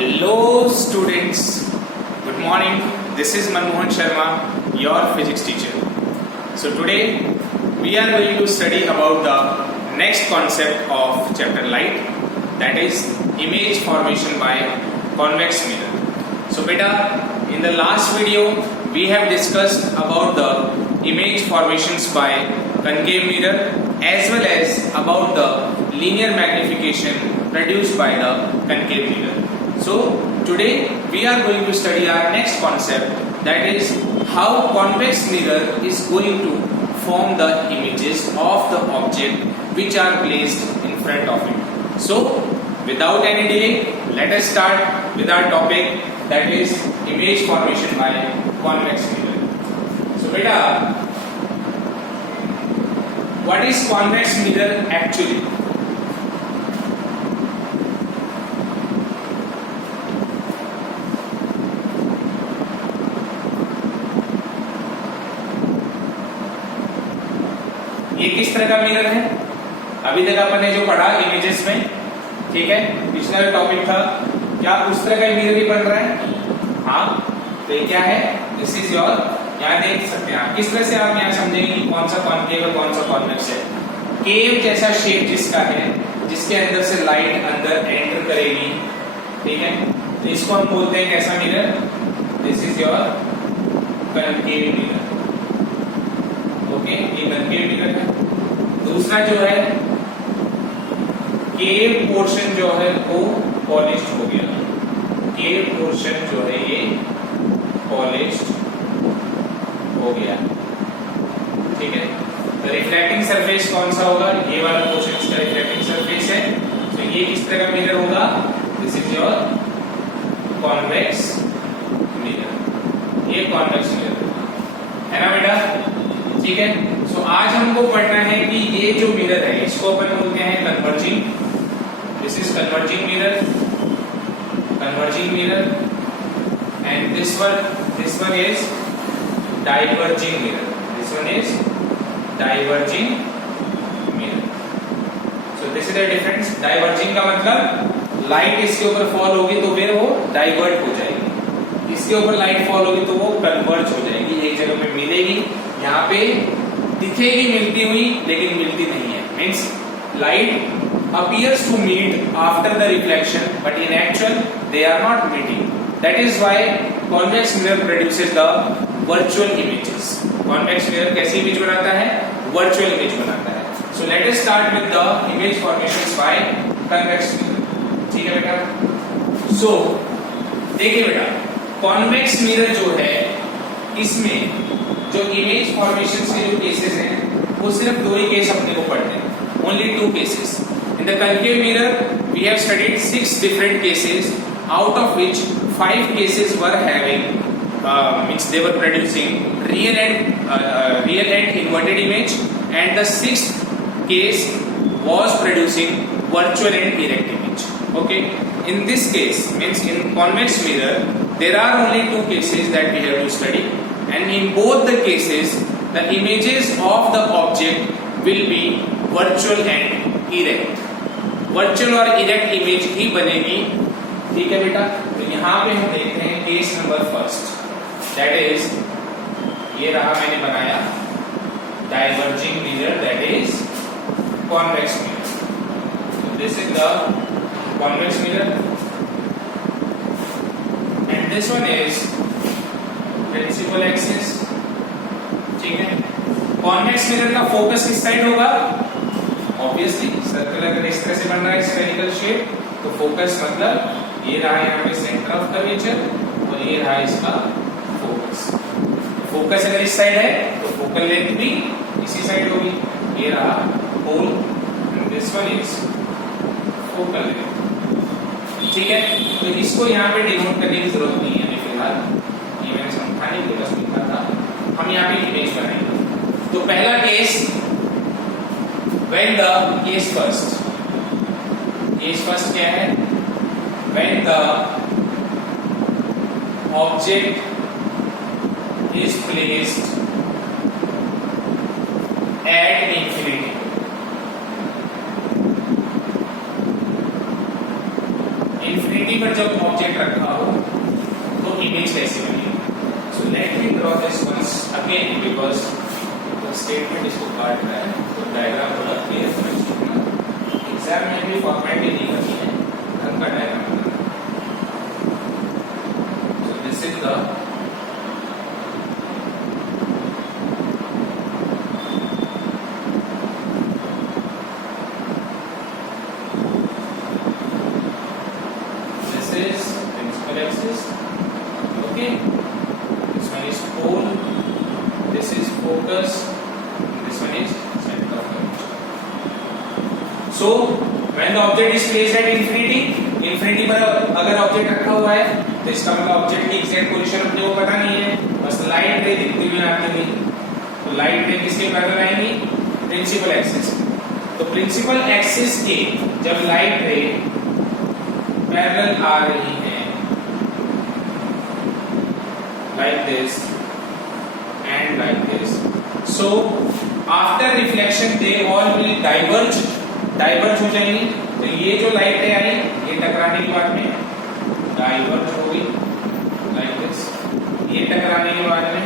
Hello students, good morning. This is Manmohan Sharma, your physics teacher. So today we are going to study about the next concept of chapter light, that is image formation by convex mirror. So beta, in the last video we have discussed about the image formations by concave mirror as well as about the linear magnification produced by the concave mirror. So today we are going to study our next concept, that is how convex mirror is going to form the images of the object which are placed in front of it. So without any delay, let us start with our topic, that is image formation by convex mirror. So beta, what is convex mirror actually? ये किस तरह का mirror है? अभी तक अपन ने जो पढ़ा इमेजेस में, ठीक है, पिछला जो टॉपिक था, क्या उस तरह का मिरर ही बन रहा है? हाँ, तो ये क्या है? दिस इज योर, यहाँ देख सकते हैं आप, किस तरह से आप यहाँ समझेंगे कि कौन सा कॉनकेव और कौन सा कॉन्वेक्स है। केव जैसा शेप जिसका है, जिसके अंदर से लाइट अंदर एंटर करेगी, ठीक है, तो इसको हम बोलते हैं कैसा mirror? This is your concave mirror. Okay, ये कनकेव मिरर है। दूसरा जो है केव पोर्शन जो है वो पॉलिश्ड हो गया, केव पोर्शन जो है ये पॉलिश्ड हो गया, ठीक है। तो रिफ्लेक्टिंग सरफेस कौन सा होगा? ये वाला पोर्शन इसका रिफ्लेक्टिंग सरफेस है। तो ये किस तरह का मिरर होगा? This is your convex mirror, ये कॉन्वेक्स मिरर है ना बेटा, ठीक है। सो आज हमको पढ़ना है कि ये जो मिरर है इसको अपन बोलते हैं converging, this is converging mirror, converging mirror, and this one is diverging mirror, this one is diverging mirror. So this is the difference. Diverging का मतलब लाइट इसके ऊपर फॉल होगी तो फिर वो डाइवर्ट हो जाएगी, इसके ऊपर लाइट फॉल होगी तो वो कन्वर्ज हो जाएगी, एक जगह पे मिलेगी, यहाँ पे दिखेगी मिलती हुई लेकिन मिलती नहीं है। Means light appears to meet after the reflection but in actual they are not meeting. That is why convex mirror produces the virtual images. Convex mirror कैसी इमेज बनाता है? Virtual image बनाता है। So let us start with the image formations by convex mirror. ठीक है बेटा। So देखिए बेटा, convex mirror जो है इसमें जो इमेज फॉर्मेशन के जो केसेस हैं वो सिर्फ दो ही केस अपने को पढ़ने हैं, only two cases. In the concave mirror we have studied 6 different cases, out of which 5 cases were having means they were producing real and inverted image, and the 6th case was producing virtual and erect image. Okay, in this case means in convex mirror there are only 2 cases that we have to study, and in both the cases the images of the object will be virtual and erect. virtual और erect image ही बनेगी, ठीक है बेटा। तो यहाँ पे हम देखते हैं case number first, that is ये रहा, मैंने बनाया diverging mirror, that is convex mirror. This is the convex mirror and this one is principal axis, ठीक है। कॉन्वेक्स मिरर का फोकस किस साइड होगा? ऑब्वियसली सर्कल अगर इस तरह से बन रहा है स्फेरिकल शेप, तो फोकस मतलब ये रहा यहाँ पे सेंटर ऑफ कर्वेचर और ये रहा इसका फोकस। फोकस अगर इस साइड है तो फोकल लेंथ भी इसी साइड होगी, ये रहा hole and this one is focal length, ठीक है। तो इसको यहाँ पे डिनोट करने की जरूरत नहीं है अभी फिलहाल, ये मैंने समझाने के लिए बस लिखा था। हम यहाँ पे इमेज बनाएंगे। तो पहला case, when the case first क्या है? when the object is placed at infinity, infinity पर जब ऑब्जेक्ट रखा हो तो इमेज कैसे बनेगी। So let me draw this once again because statement इसको काट रहा है, तो डायग्राम थोड़ा क्लियर समझना। एग्जाम में भी फॉर्मेट ही नहीं करनी है, ढंग का diagram banana. So this is the principal axis, okay, this one is pole, this is focus, this one is center of curvature. So when the object is placed at infinity पर अगर object रखा हुआ है तो इसका मतलब object की exact position अपने को पता नहीं है, बस लाइट रे दिखती हुई आती हुई, तो लाइट रे किसके पैरेलल आएंगी, प्रिंसिपल एक्सिस। तो प्रिंसिपल एक्सिस के जब लाइट रे पैरेलल आ रही है like this and like this, so after reflection they all will diverge हो जाएंगी। तो ये जो लाइट है आई ये टकराने के बाद में डाइवर्ज हो गई like this, ये टकराने के बाद में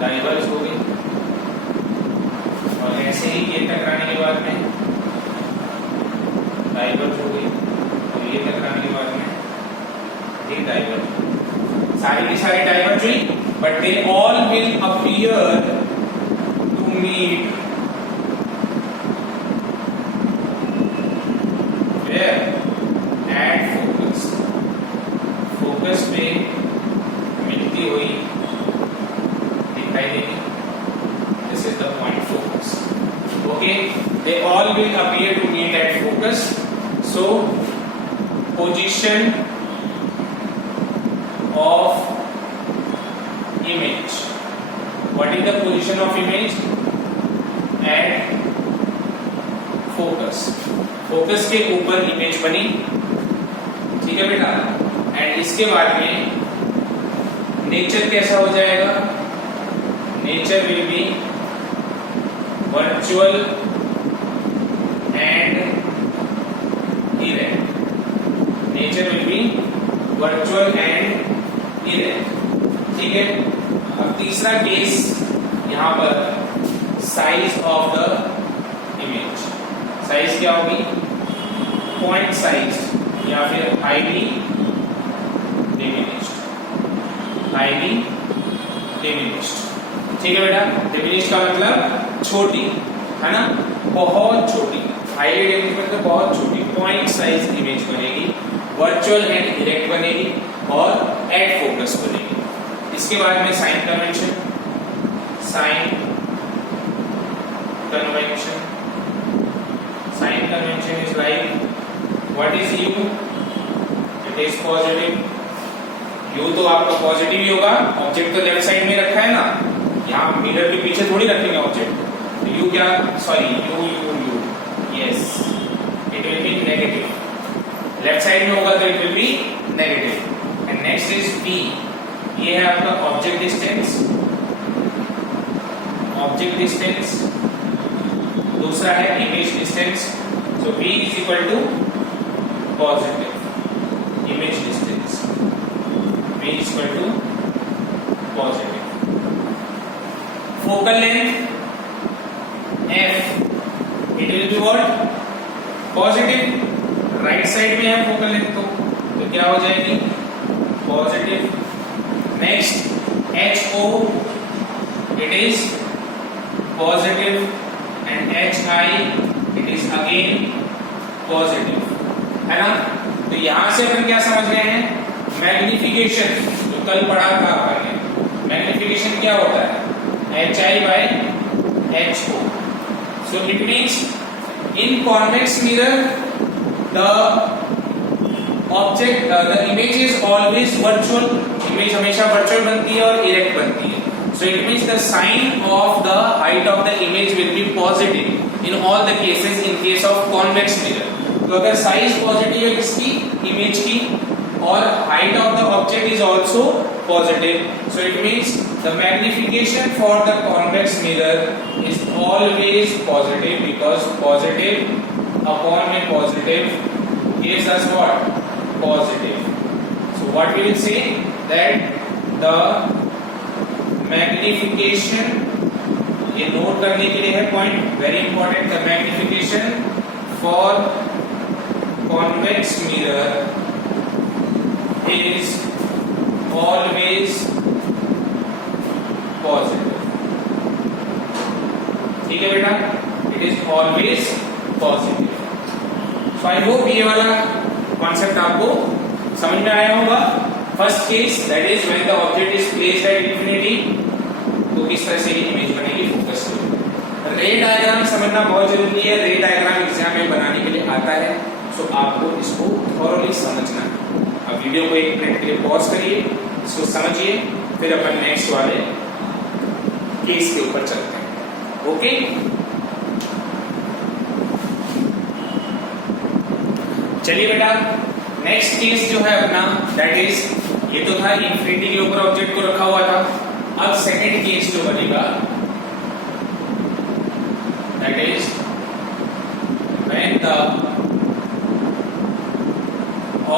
डाइवर्ज हो गई, और ऐसे ही ये टकराने के बाद में डाइवर्ज हो गई, और ये टकराने के बाद में डाइवर्ज। सारी की सारी डाइवर्ज हुई, but they all will appear to meet at focus. Focus पे मिलती हुई दिखाई देगी, this is the point focus, okay. They all will appear to meet at focus, so position of image, what is the position of image at focus, focus के ऊपर image बनी, ठीक है बेटा। एंड इसके बाद में नेचर कैसा हो जाएगा, nature will be virtual and erect, nature will be virtual and ठीक है। अब तीसरा केस यहां पर size of the image, size क्या होगी, पॉइंट साइज या फिर हाईली डिमिनिश्ड, हाईली डिमिनिश्ड, ठीक है बेटा। डिमिनिश्ड का मतलब छोटी, है ना, बहुत छोटी, हाईली डिमिनिश्ड मतलब बहुत छोटी, पॉइंट साइज इमेज बनेगी, वर्चुअल एंड इरेक्ट बनेगी और एट फोकस बनेगी। इसके बाद में sign convention, sign convention, sign convention is like what is u, it is positive, u तो आपका पॉजिटिव ही होगा, ऑब्जेक्ट तो लेफ्ट साइड में रखा है ना, यहाँ मिरर के पीछे थोड़ी रखेंगे ऑब्जेक्ट, तो यू क्या, sorry u u u, yes it will be negative, left side में होगा तो it will be negative. And next is v, ये है आपका ऑब्जेक्ट डिस्टेंस, ऑब्जेक्ट डिस्टेंस, दूसरा है image distance, so v is equal to positive image distance, v is equal to positive. Focal length f, it will be what, positive, right side में है focal length तो क्या हो जाएगी, positive. Next H o, it is positive, and h i it is again positive, है ना। तो यहां से अपन क्या समझ गए हैं, मैग्निफिकेशन, जो कल पढ़ा था अपन ने, मैग्निफिकेशन क्या होता है, h i by h o. So it means in convex mirror the object the image is always virtual, image हमेशा virtual बनती है और erect बनती है, so it means the sign of the height of the image will be positive in all the cases in case of convex mirror। तो अगर size positive है किसकी, image की, और height of the object is also positive, so it means the magnification for the convex mirror is always positive, because positive upon में positive gives us what? Positive. So what we will say that the magnification, ये note करने के लिए है point, very important, the magnification for convex mirror is always positive. ठीक है बेटा, it is always positive. So I hope ये वाला कॉन्सेप्ट आपको समझ में आया होगा. First case that is when the object is placed at infinity, तो किस तरह से इमेज बनेगी फोकस से. रे डायग्राम समझना बहुत जरूरी है. रे डायग्राम एग्जाम में बनाने के लिए आता है, तो आपको इसको थॉरोली समझना है. अब वीडियो को 1 मिनट के लिए पॉज करिए, इसको समझिए, फिर अपन नेक्स्ट वाले केस के ऊपर चलते हैं. ओके, चलिए बेटा, नेक्स्ट केस जो है अपना दैट इज, ये तो था इंफिनिटी के ऊपर ऑब्जेक्ट को रखा हुआ था. अब सेकंड केस जो बनेगा that is when the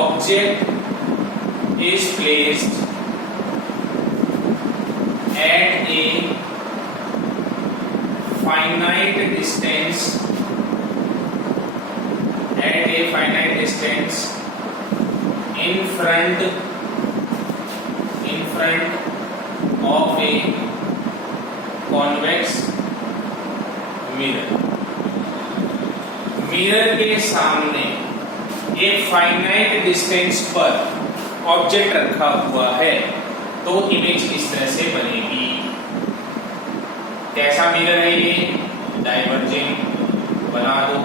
object is placed at a finite distance in front of a convex mirror. Mirror के सामने एक फाइनाइट डिस्टेंस पर ऑब्जेक्ट रखा हुआ है, तो इमेज इस तरह से बनेगी. कैसा मिरर है ये? डाइवर्जिंग. बना दो,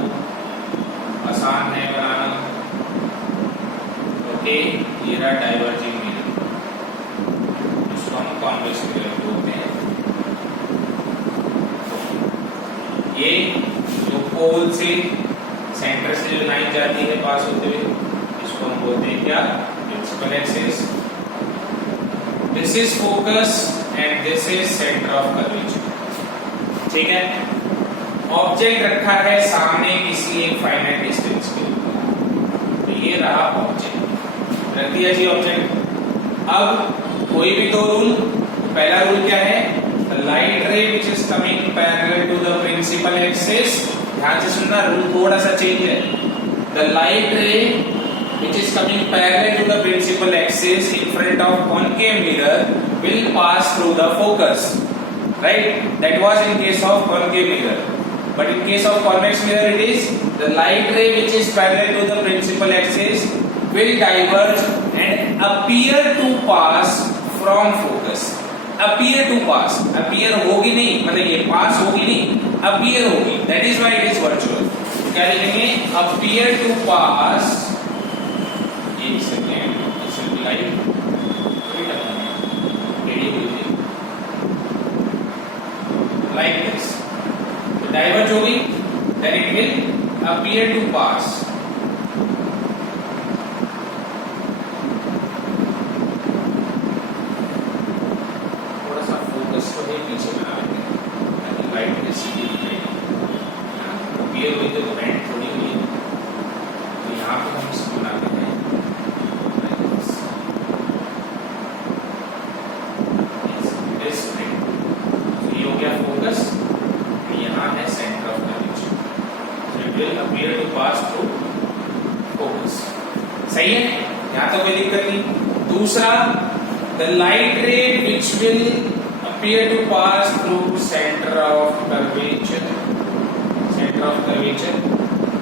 आसान है बनाना. ओके, ये रहा डाइवर्जिंग मिरर, इसको हम कॉन्वेक्स मिरर बोलते हैं. ये जो पोल से सेंटर से जो लाइन जाती है पास होते हुए, इसको हम बोलते हैं क्या? Principal axis. This is focus and this is centre of curvature. ठीक है, ऑब्जेक्ट रखा है सामने किसी एक फाइनाइट डिस्टेंस के ऊपर. तो ये रहा ऑब्जेक्ट, रख दिया जी ऑब्जेक्ट. अब कोई भी दो रूल. पहला रूल क्या है? Light ray which is coming parallel to the principal axis. ध्यान से सुनना, रूल थोड़ा सा चेंज है. The light ray which is coming parallel to the principal axis in front of concave mirror will pass through the focus, right? That was in case of concave mirror, but in case of convex mirror it is the light ray which is parallel to the principal axis will diverge and appear to pass from focus. Appear to pass, appear होगी नहीं, मतलब ये pass होगी नहीं, appear होगी. That is why it is virtual. क्या लिखेंगे? Appear to pass. ये सेकेंड, इस लाइट like this. तो डाइवर्ज होगी, then it will appear to pass. थोड़ा सा फोकस को है पीछे बना लेंगे, लाइट में सीधी दिखेगी. appear हुई तो बेंड थोड़ी हुई है, तो यहाँ पे हम इसको बनाते हैं सही है, यहां तो कोई दिक्कत नहीं. दूसरा, the light ray which will appear to pass through centre of curvature,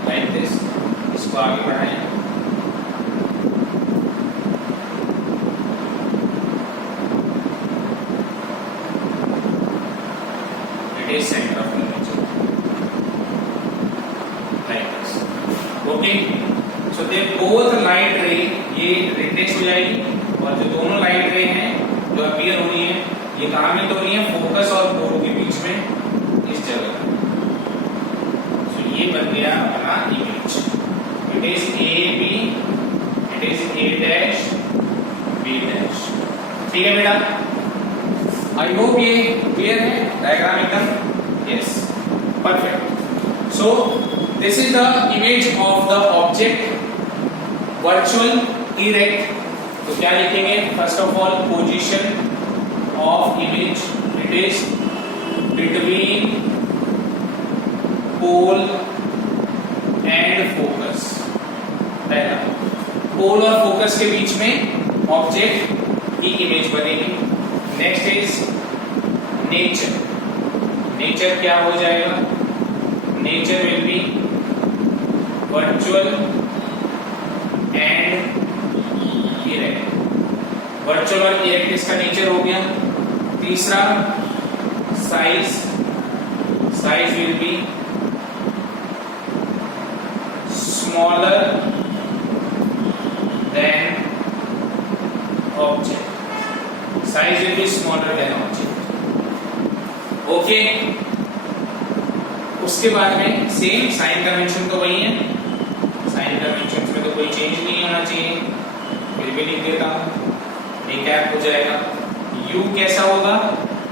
like this. इसको आगे बढ़ाएं. It is centre of curvature, like this. Okay, so they both light ray, ये रिफ्लेक्ट हो जाएगी, और जो दोनों लाइट रे हैं जो अपीयर हो रही है, ये कहाँ में तो रही है? फोकस और पोल के बीच में, इस जगह. so ये बन गया अपना image. It is a b, it is a dash b dash. ठीक है बेटा, आई होप ये क्लियर है डायग्राम एकदम. Yes, perfect. So this is the image of the object virtual erect, तो क्या लिखेंगे? First of all position of image, it is between pole and focus. पहला, पोल और फोकस के बीच में ऑब्जेक्ट की इमेज बनेगी। Next is nature. नेचर क्या हो जाएगा? Nature will be virtual and erect. Virtual और इरेक्ट इसका नेचर हो गया। तीसरा size, size will be smaller than object. Size will be smaller than object. Okay, उसके बाद में सेम साइन कन्वेंशन तो वही है, साइन कन्वेंशन में तो कोई चेंज नहीं होना चाहिए, फिर भी लिख देता हूं, ये कैप हो जाएगा। u कैसा होगा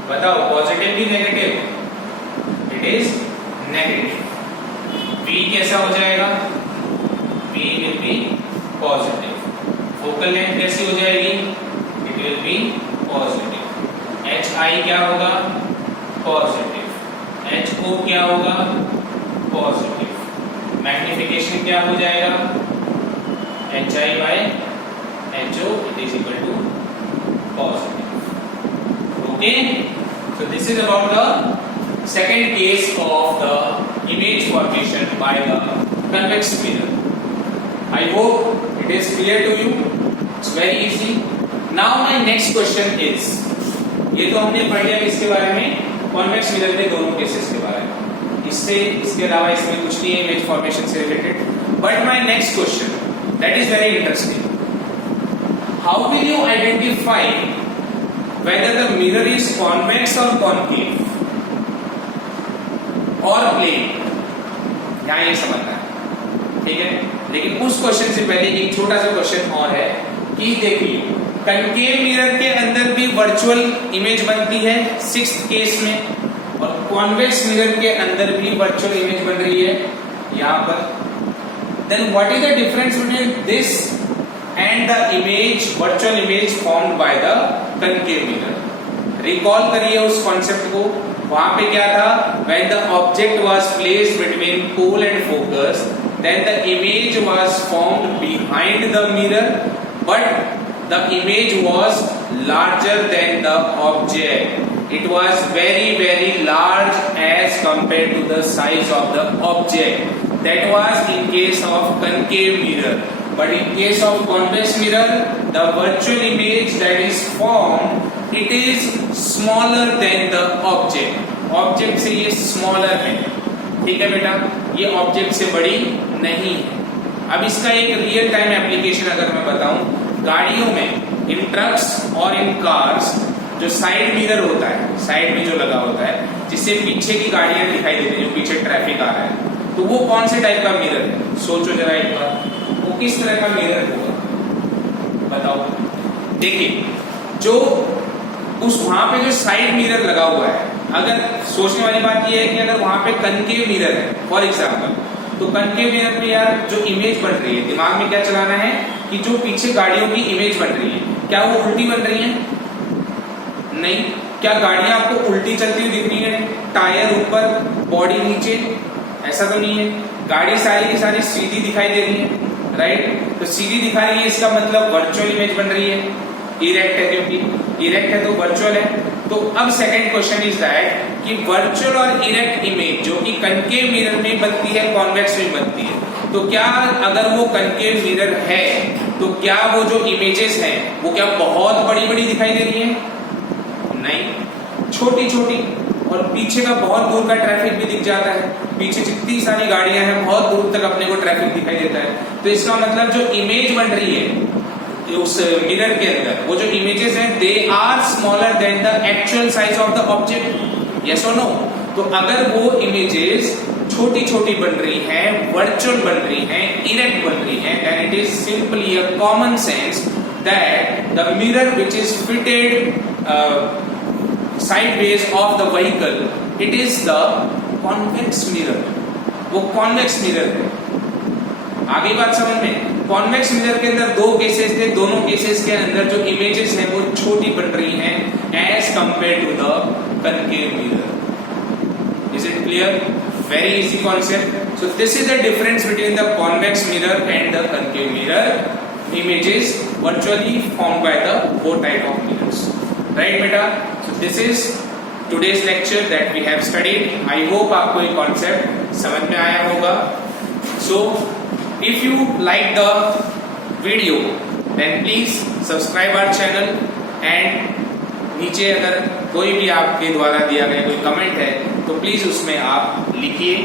बताओ? पॉजिटिव की negative? It is negative. v कैसा हो जाएगा? v will be positive. Focal length कैसी हो जाएगी? It will B positive. hi क्या होगा? पॉजिटिव। ho क्या होगा? पॉजिटिव। मैग्निफिकेशन क्या हो जाएगा? hi by ho it is equal to positive. Okay, so this is about the second case of the image formation by the convex mirror. I hope it is clear to you. It's very easy. Now my next question is, ये तो हमने पढ़ लिया इसके बारे में, convex mirror के दोनों केसेस के बारे में। इससे इसके अलावा इसमें कुछ नहीं है इमेज फॉर्मेशन से related. But my next question that is very interesting, how will you identify whether the mirror is convex or concave और plane? यहाँ ये समझना है, ठीक है। लेकिन उस क्वेश्चन से पहले एक छोटा सा क्वेश्चन और है कि देखिए, कनकेव मिरर के अंदर भी वर्चुअल इमेज बनती है 6th केस में, और कॉन्वेक्स मिरर के अंदर भी वर्चुअल इमेज बन रही है यहाँ पर। Then what is the difference between this and the image, virtual image formed by the concave mirror? Recall करिए उस concept को। वहां पे क्या था? When the object was placed between pole and focus, then the image was formed behind the mirror, but the image was larger than the object. It was very very large as compared to the size of the object. That was in case of concave mirror. But in case of convex mirror, the virtual image that is formed, it is smaller than the object. Object से ये smaller है, ठीक है बेटा, ये object से बड़ी नहीं है। अब इसका एक रियल टाइम एप्लीकेशन अगर मैं बताऊं, गाड़ियों में, इन ट्रक्स और इन कार्स, जो साइड मिरर होता है, साइड में जो लगा होता है, जिससे पीछे की गाड़ियां दिखाई देती है, जो पीछे ट्रैफिक आ रहा है, तो वो कौन से टाइप का मिरर है? सोचो जरा एक बार, वो किस तरह का मिरर होगा बताओ? देखिए, जो उस वहां पे जो साइड मिरर लगा हुआ है, अगर सोचने वाली बात ये है कि अगर वहां पे कनकेव मिरर है फॉर एग्जांपल, तो कनकेव मिरर में यार जो इमेज बन रही है, दिमाग में क्या चलाना है कि जो पीछे गाड़ियों की इमेज बन रही है, क्या वो उल्टी बन रही है? नहीं। क्या गाड़ियां आपको उल्टी चलती हुई दिख रही है? टायर ऊपर, बॉडी नीचे? ऐसा तो नहीं है। गाड़ी सारी की सारी सीधी दिखाई दे रही है, राइट? तो सीधी दिखा रही है, इसका मतलब वर्चुअल इमेज बन रही है। इरेक्ट है, क्योंकि इरेक्ट है तो वर्चुअल है। तो अब सेकंड क्वेश्चन इज दैट कि वर्चुअल और इरेक्ट इमेज जो कि कनकेव मिरर में बनती है, कॉन्वेक्स में बनती है, तो क्या अगर वो कनकेव मिरर है तो क्या वो जो इमेजेस हैं वो क्या बहुत बड़ी बड़ी दिखाई दे रही है? नहीं, छोटी छोटी, और पीछे का बहुत दूर का ट्रैफिक भी दिख जाता है। पीछे जितनी सारी गाड़ियां हैं बहुत दूर तक अपने को ट्रैफिक दिखाई देता है। तो इसका मतलब जो इमेज बन रही है उस मिरर के अंदर, वो जो इमेजेस हैं, they are smaller than the actual size of the object. Yes और नो? तो अगर वो इमेजेस छोटी छोटी बन रही हैं, वर्चुअल बन रही हैं, इरेक्ट बन रही हैं, then it is simply a common sense that the mirror which is fitted sideways of the vehicle, it is the convex mirror. वो convex mirror है। आगे बात समझ में? कॉन्वेक्स मिरर के अंदर दो केसेस थे, दोनों केसेस के अंदर जो इमेजेस हैं वो छोटी बन रही हैं as compare to the concave mirror. Is it clear? Very easy concept. So this is the difference between the convex mirror and the concave mirror. Images virtually formed by the both type of mirrors, right beta? So this is today's lecture that we have studied. I hope आपको ये concept समझ में आया होगा। So if you like the video then please subscribe our channel and नीचे अगर कोई भी आपके द्वारा दिया गया कोई कमेंट है तो प्लीज उसमें आप लिखिए।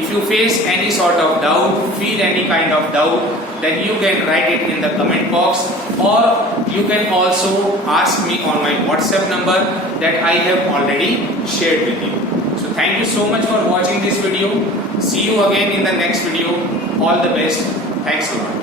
If you face any sort of doubt, feel any kind of doubt, then you can write it in the comment box, or you can also ask me on my WhatsApp number that I have already shared with you. So thank you so much for watching this video. See you again in the next video. All the best. Thanks a lot.